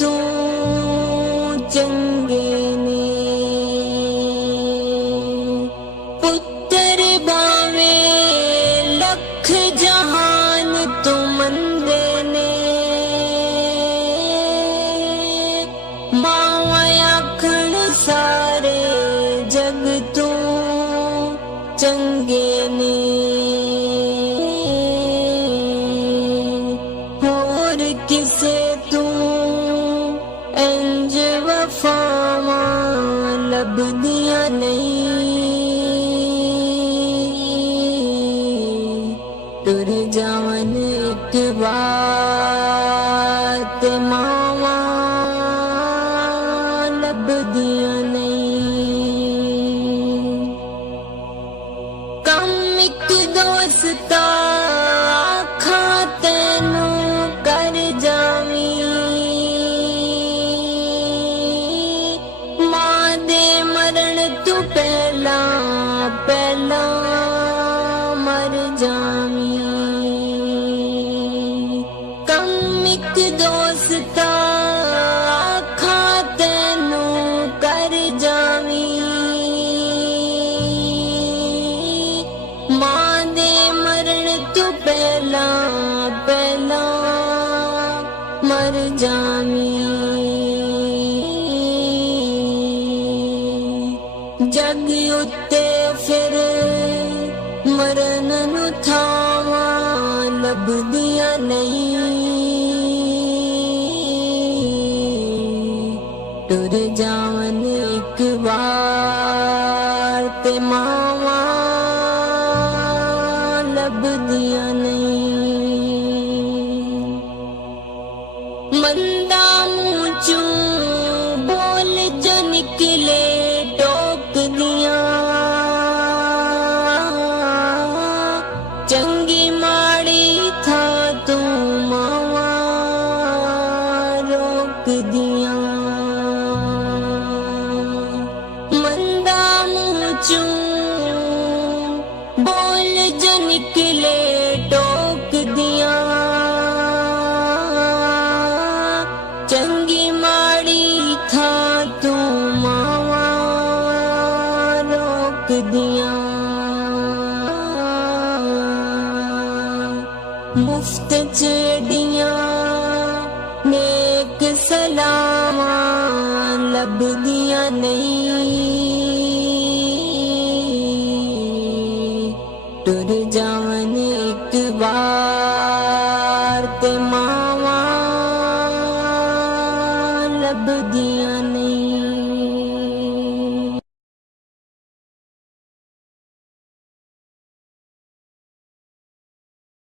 तू चंगे ने पुत्र भावे लख जहान तू मंदे ने मावा आखण सारे जग तू चंगे ने होर किसे तू इंज वफावा लभदियां नहीं टुर जावन एक बार ते मावा लभदियां नहीं कम एक दोस्ता आखा तैनू कर जावी मां दे मरण तू पहला पहला मर जावी कम एक दोस्ता आखा तैनू कर जावी मां दे मरण तू पहला पहला मर जावी जग उत्ते फिर मरण नू थावा लभदियां नहीं टुर जावन एक बार ते मावा लभदियां नहीं मंदा मुंह चों बोल जो निकले टोक दियां चंगी माड़ी था तू मावा रोक दियां मंदा मुंह चों बोल जो निकले टोक दियां चंगी माड़ी था तू मावा रोक दियां मुफ्त चेड़ियां नेक सलामा लभदियां नहीं टुर जावन एक बार ते मावा लभदियां